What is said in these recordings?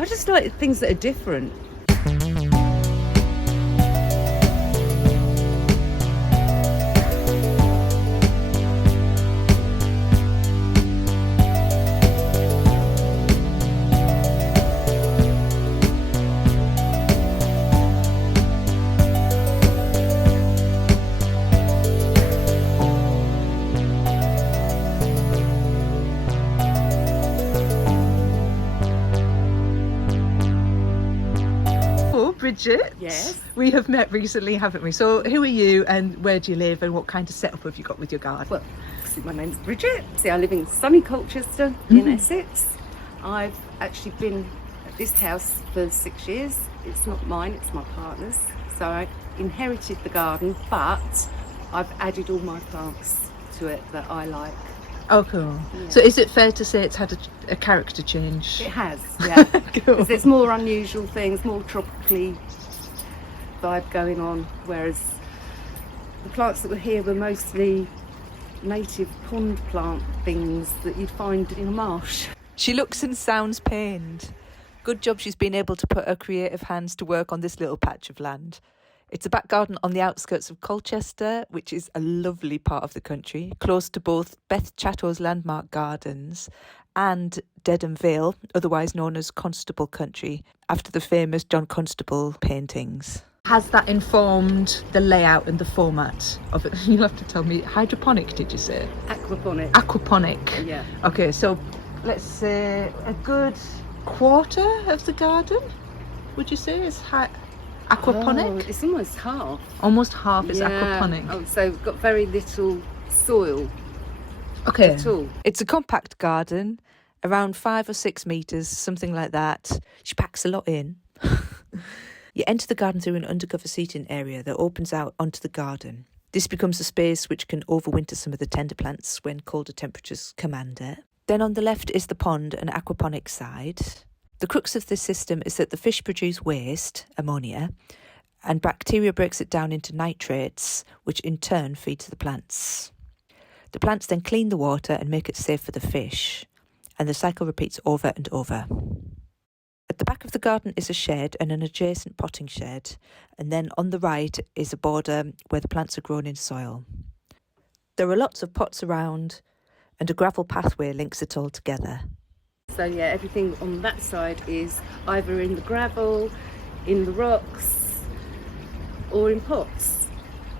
I just like things that are different. Bridget, Yes. We have met recently, haven't we? So who are you and where do you live and what kind of setup have you got with your garden? Well, see, my name's Bridget. See, I live in sunny Colchester in Essex. I've actually been at this house for 6 years. It's not mine, it's my partner's. So I inherited the garden, but I've added all my plants to it that I like. Oh, cool. Yeah. So is it fair to say it's had a character change? It has, yeah. Cool. Because there's more unusual things, more tropically vibe going on, whereas the plants that were here were mostly native pond plant things that you'd find in a marsh. She looks and sounds pained. Good job she's been able to put her creative hands to work on this little patch of land. It's a back garden on the outskirts of Colchester, which is a lovely part of the country, close to both Beth Chatto's landmark gardens and Dedham Vale, otherwise known as Constable Country, after the famous John Constable paintings. Has that informed the layout and the format of it? You'll have to tell me. Hydroponic, did you say? Aquaponic. Aquaponic. Yeah. Okay, so let's say a good quarter of the garden, would you say, is aquaponic? Oh, it's almost half. Almost half is Yeah. aquaponic. Oh, so got very little soil Okay. at all. It's a compact garden, around 5 or 6 metres, something like that. She packs a lot in. You enter the garden through an undercover seating area that opens out onto the garden. This becomes a space which can overwinter some of the tender plants when colder temperatures command it. Then on the left is the pond and aquaponic side. The crux of this system is that the fish produce waste, ammonia, and bacteria breaks it down into nitrates, which in turn feeds the plants. The plants then clean the water and make it safe for the fish, and the cycle repeats over and over. At the back of the garden is a shed and an adjacent potting shed, and then on the right is a border where the plants are grown in soil. There are lots of pots around, and a gravel pathway links it all together. So yeah, everything on that side is either in the gravel, in the rocks, or in pots,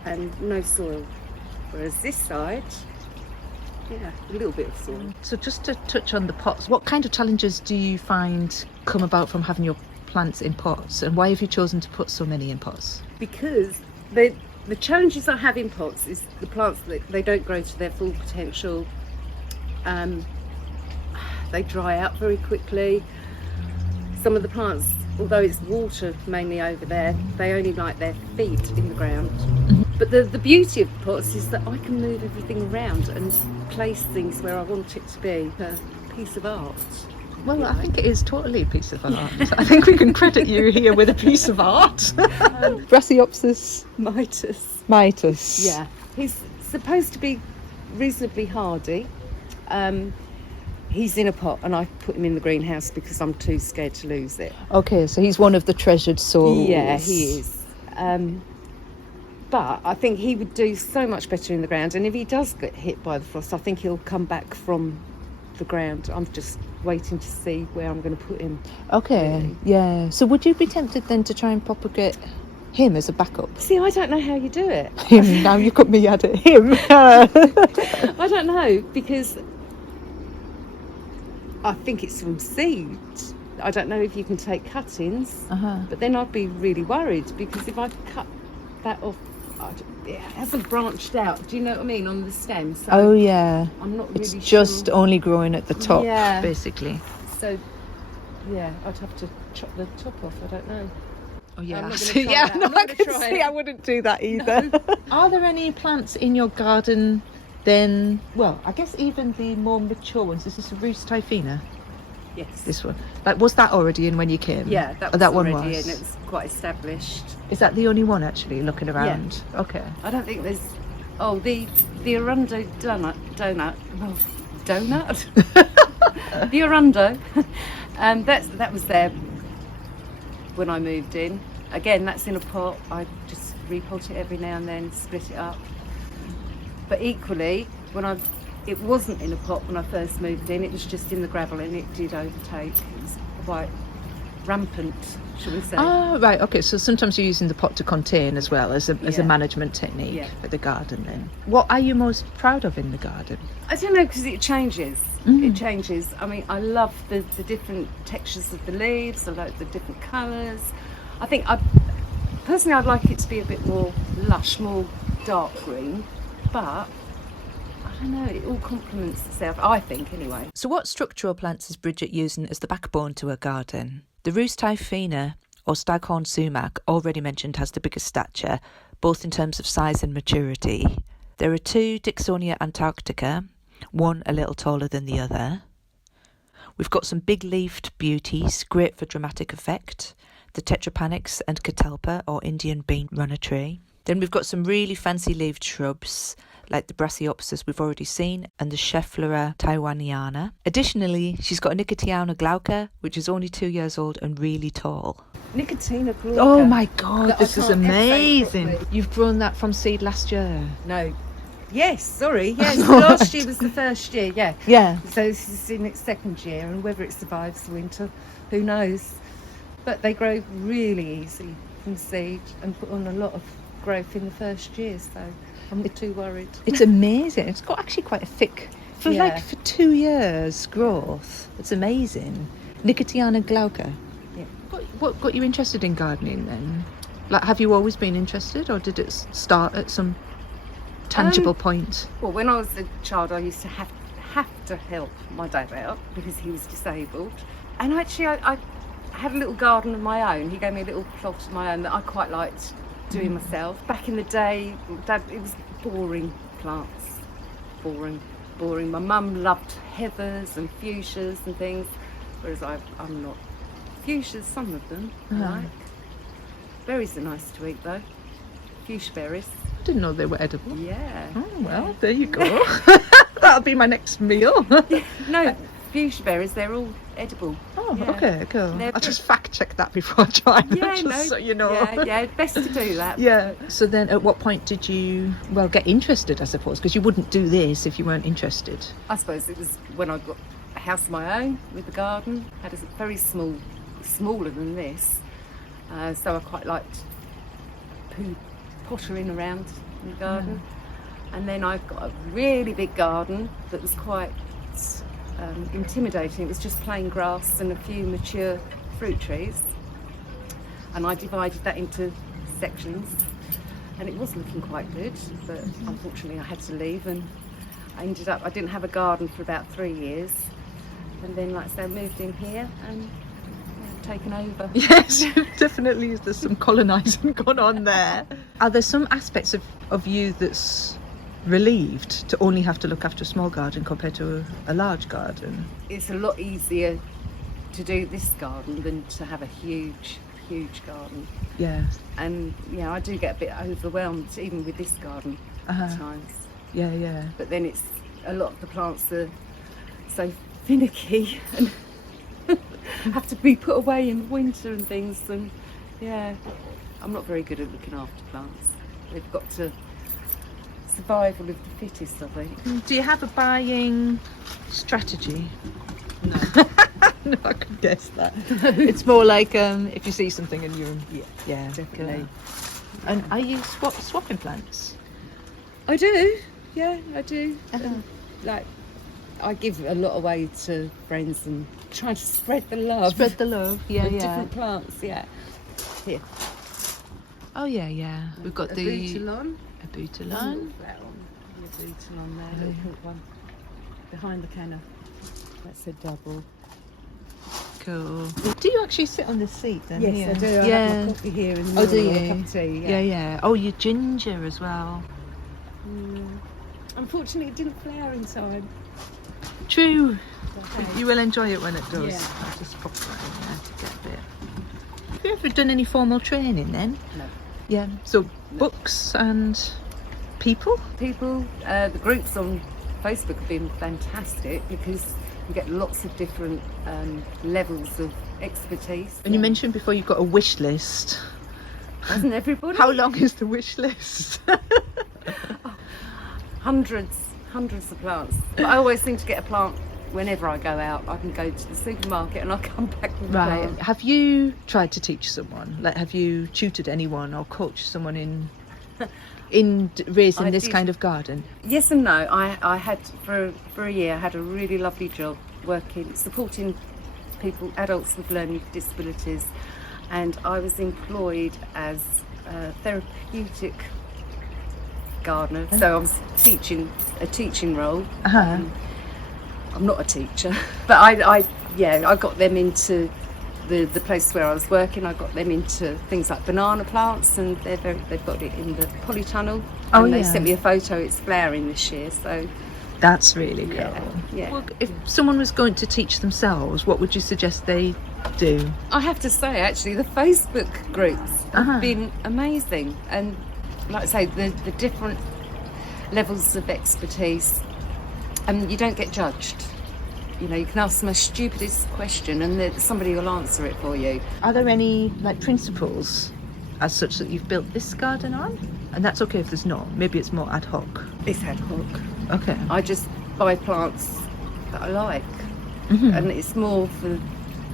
and no soil. Whereas this side, yeah, a little bit of soil. So just to touch on the pots, what kind of challenges do you find come about from having your plants in pots, and why have you chosen to put so many in pots? Because the challenges I have in pots is the plants, they don't grow to their full potential. They dry out very quickly. Some of the plants, although it's water mainly over there, they only like their feet in the ground. But the beauty of pots is that I can move everything around and place things where I want it to be. A piece of art. Well, I think it is totally a piece of art. I think we can credit you here with a piece of art. Brassiopsis mitis. Yeah, he's supposed to be reasonably hardy. He's in a pot and I put him in the greenhouse because I'm too scared to lose it. Okay, so he's one of the treasured souls. Yeah, he is. But I think he would do so much better in the ground, and if he does get hit by the frost, I think he'll come back from the ground. I'm just waiting to see where I'm going to put him. Okay, really. Yeah. So would you be tempted then to try and propagate him as a backup? See, I don't know how you do it. Him, now you got me at it. Him. I don't know, because I think it's from seed. I don't know if you can take cuttings, but then I'd be really worried, because if I cut that off, it hasn't branched out. Do you know what I mean, on the stem? So Oh yeah. I'm not It's really just sure. only growing at the top, Yeah. basically. So yeah, I'd have to chop the top off. I don't know. Oh yeah. I'm not gonna See, try yeah, that. no, I'm not I gonna can try see. it. I wouldn't do that either. Are there any plants in your garden then? Well, I guess even the more mature ones. Is this a Rhus typhina? Yes. This one. Like, was that already in when you came? Yeah, that was that one already was. in. It was quite established. Is that the only one actually looking around? Okay. I don't think there's. Oh, the Arundo donut. The Arundo. That was there when I moved in. Again, that's in a pot. I just repot it every now and then, split it up. But equally, it wasn't in a pot when I first moved in, it was just in the gravel, and it did overtake. It was quite rampant, shall we say. Oh, right, okay, so sometimes you're using the pot to contain as well as a Yeah. management technique Yeah. for the garden then. What are you most proud of in the garden? I don't know, because it changes. It changes. I mean, I love the different textures of the leaves. I like the different colours. I think personally I'd like it to be a bit more lush, more dark green, but I don't know, it all complements itself, I think, anyway. So what structural plants is Bridget using as the backbone to her garden? The Rhus typhina, or staghorn sumac, already mentioned, has the biggest stature, both in terms of size and maturity. There are 2 Dicksonia antarctica, one a little taller than the other. We've got some big-leaved beauties, great for dramatic effect, the tetrapanax and Catalpa, or Indian bean runner tree. Then we've got some really fancy-leaved shrubs, like the Brassiopsis we've already seen, and the Schefflera taiwaniana. Additionally, she's got a Nicotiana Glaa, which is only 2 years old and really tall. Nicotiana Glaa. Oh my God, That this I is can't ever say amazing. properly. You've grown that from seed last year? No. Yes, sorry. Yes, last year was the first year, yeah. Yeah. So this is in its second year, and whether it survives the winter, who knows. But they grow really easy from seed and put on a lot of growth in the first year, so I'm not too worried. It's amazing. It's got actually quite a thick, for Yeah. for 2 years growth. It's amazing. Nicotiana Glaa. Yeah. What got you interested in gardening then? Like, have you always been interested, or did it start at some tangible point? Well, when I was a child, I used to have to help my dad out because he was disabled. And actually, I had a little garden of my own. He gave me a little plot of my own that I quite liked doing myself. Back in the day, Dad, it was boring plants. Boring. My mum loved heathers and fuchsias and things, whereas I'm not. Fuchsias, some of them I like. Berries are nice to eat though. Fuchsia berries. I didn't know they were edible. Yeah. Oh, well, there you go. That'll be my next meal. No, fuchsia berries, they're all edible. Oh, Yeah. okay, cool. They're I'll just fact check that before I try them, Yeah, just no, so you know. Yeah, best to do that. Yeah. So then at what point did you, get interested, I suppose? Because you wouldn't do this if you weren't interested. I suppose it was when I got a house of my own with the garden. Had a very smaller than this. So I quite liked pottering around in the garden. And then I've got a really big garden that was quite intimidating. It was just plain grass and a few mature fruit trees. And I divided that into sections. And it was looking quite good, but unfortunately I had to leave, and I didn't have a garden for about 3 years. And then, like I said, I moved in here and taken over. Yes, definitely there's some colonising going on there. Are there some aspects of you that's relieved to only have to look after a small garden compared to a large garden? It's a lot easier to do this garden than to have a huge garden. Yeah. And yeah, I do get a bit overwhelmed even with this garden at times. Yeah. But then it's a lot of the plants are so finicky and have to be put away in winter and things, and yeah, I'm not very good at looking after plants. They've got to survival of the fittest, I think. Do you have a buying strategy? No. No, I could guess that. It's more like if you see something and you're yeah, definitely. cool. And are you swapping plants? I do, yeah, I do. Like, I give a lot away to friends and try to spread the love. Spread the love, yeah. Different plants, yeah. Here. Oh yeah. We've got Abutilon. Abutilon. That one. The Abutilon there, little pink one. Behind the Canna. That's a double. Cool. Do you actually sit on this seat then? Yes, here? I do. I have my coffee here in the Oh, do morning, or a you? cup of tea, Yeah. Oh, your ginger as well. Unfortunately, it didn't flower in time. True. Okay. You will enjoy it when it does. Yeah. I'll just pop that in there to get a bit. Have you ever done any formal training then? No. Yeah. So books and people? People, the groups on Facebook have been fantastic because you get lots of different levels of expertise. And you mentioned before you've got a wish list. Hasn't everybody? How long is the wish list? Hundreds of plants. But I always seem to get a plant whenever I go out. I can go to the supermarket and I'll come back with a plant. Have you tried to teach someone? Like, have you tutored anyone or coached someone in raising this kind of garden? Yes and no. I had for a year I had a really lovely job supporting people, adults with learning disabilities, and I was employed as a therapeutic gardener. So I was teaching a teaching role. I'm not a teacher, but I got them into the place where I was working. I got them into things like banana plants, and they've got it in the polytunnel. And they sent me a photo. It's flowering this year, so that's really cool. Yeah. Well, if someone was going to teach themselves, what would you suggest they do? I have to say, actually, the Facebook groups have been amazing, and like I say, the different levels of expertise, and you don't get judged. You know, you can ask the most stupidest question and somebody will answer it for you. Are there any principles as such that you've built this garden on? And that's okay if there's not. Maybe it's more ad hoc. It's ad hoc. Okay. I just buy plants that I like, and it's more for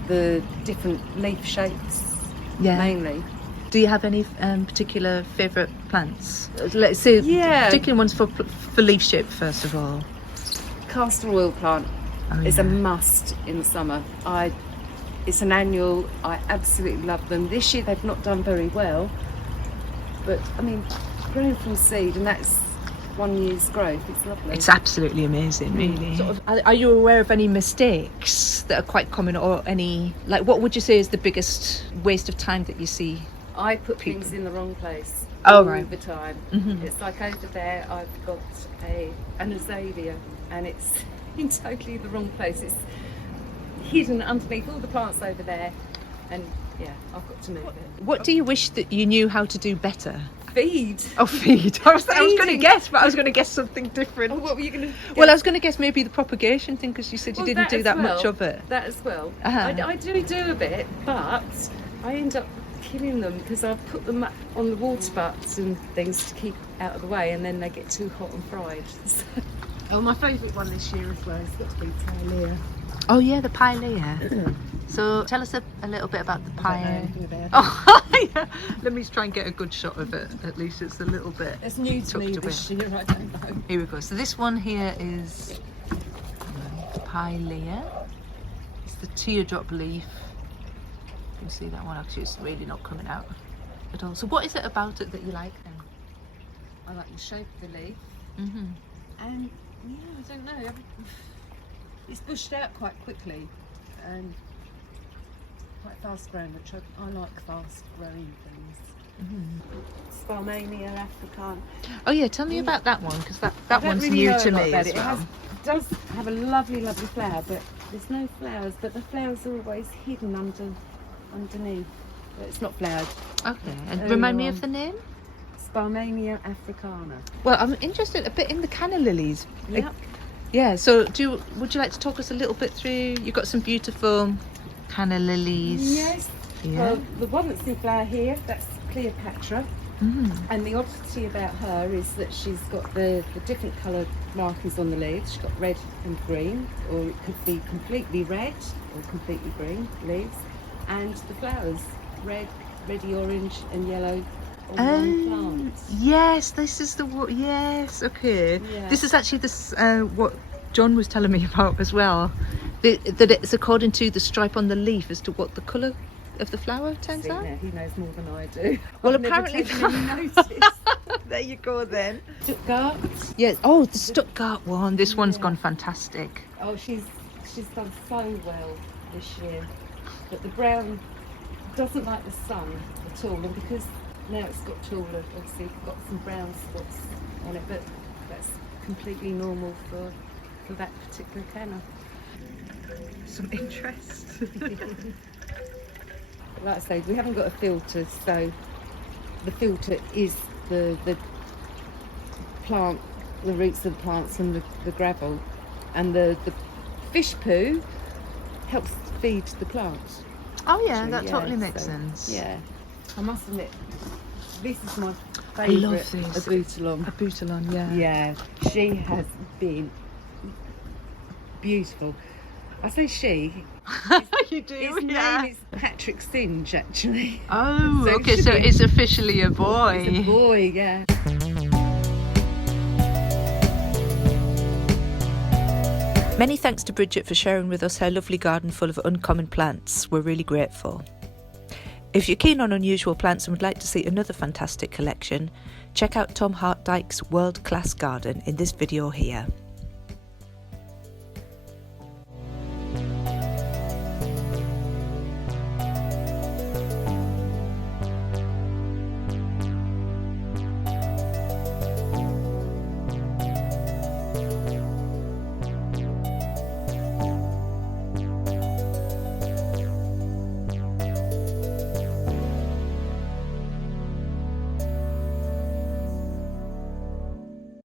the different leaf shapes mainly. Do you have any particular favourite plants? Let's say particular ones for leaf shape first of all. Castal Oil Plant is a must in the summer. It's an annual. I absolutely love them. This year they've not done very well, but I mean, growing from seed, and that's 1 year's growth. It's lovely. It's absolutely amazing, really. Are you aware of any mistakes that are quite common, or any what would you say is the biggest waste of time that you see? I put things in the wrong place all the time. It's like over there I've got an azalea, and it's in totally the wrong place. It's hidden underneath all the plants over there, and I've got to move it. What do you wish that you knew how to do better? Feed. Oh, feed. I was going to guess, but I was going to guess something different. Oh, what were you going to guess? Well, I was going to guess maybe the propagation thing, because you said you didn't do that much of it. That as well. I do a bit, but I end up killing them because I put them on the water butts and things to keep out of the way, and then they get too hot and fried. Oh, my favourite one this year as well has got to be Pilea. Oh yeah, the Pilea. So tell us a little bit about the Pilea. Oh, yeah. Let me try and get a good shot of it. At least it's a little bit. It's new to me this year. I don't know. Here we go. So this one here is the Pilea. It's the teardrop leaf. You can see that one. Actually, it's really not coming out at all. So what is it about it that you like then? I like the shape of the leaf. And I don't know. It's bushed out quite quickly and quite fast growing, which I like fast growing things. Sparmannia africana. Oh yeah, tell me about that one, because that one's really new to me as well. It does have a lovely flower, but there's no flowers. But the flowers are always hidden underneath. But it's not flowered. Okay, and remind me of the name. Sparmannia africana. Well, I'm interested a bit in the Canna lilies. Yep. Yeah, so would you like to talk us a little bit through? You've got some beautiful Canna lilies. Yes. Yeah. Well, the one that's in flower here, that's Cleopatra. And the oddity about her is that she's got the different coloured markings on the leaves. She's got red and green, or it could be completely red or completely green leaves. And the flowers, reddy orange and yellow. Yes, this is the what? Yes, okay. Yeah. This is actually what John was telling me about as well. That it's according to the stripe on the leaf as to what the colour of the flower turns out. He knows more than I do. Well, I've apparently. never taken any notice. There you go then. Stuttgart. Yeah. Oh, the Stuttgart one. This one's gone fantastic. Oh, she's done so well this year. But the brown doesn't like the sun at all, and because now it's got taller, obviously it's got some brown spots on it, but that's completely normal for that particular canna. Some interest. Like I say, we haven't got a filter, so the filter is the plant, the roots of the plants and the gravel, and the fish poo helps feed the plants. Oh yeah, actually, that yeah, totally makes so, sense. Yeah, I must admit, this is my I favourite love these. Abutilon. Abutilon, yeah. Yeah, she has been beautiful. I say she. You do, His name is Patrick Synge, actually. Oh, So okay, so she- it's officially a boy. It's a boy, yeah. Many thanks to Bridget for sharing with us her lovely garden full of uncommon plants. We're really grateful. If you're keen on unusual plants and would like to see another fantastic collection, check out Tom Hartdyke's world-class garden in this video here.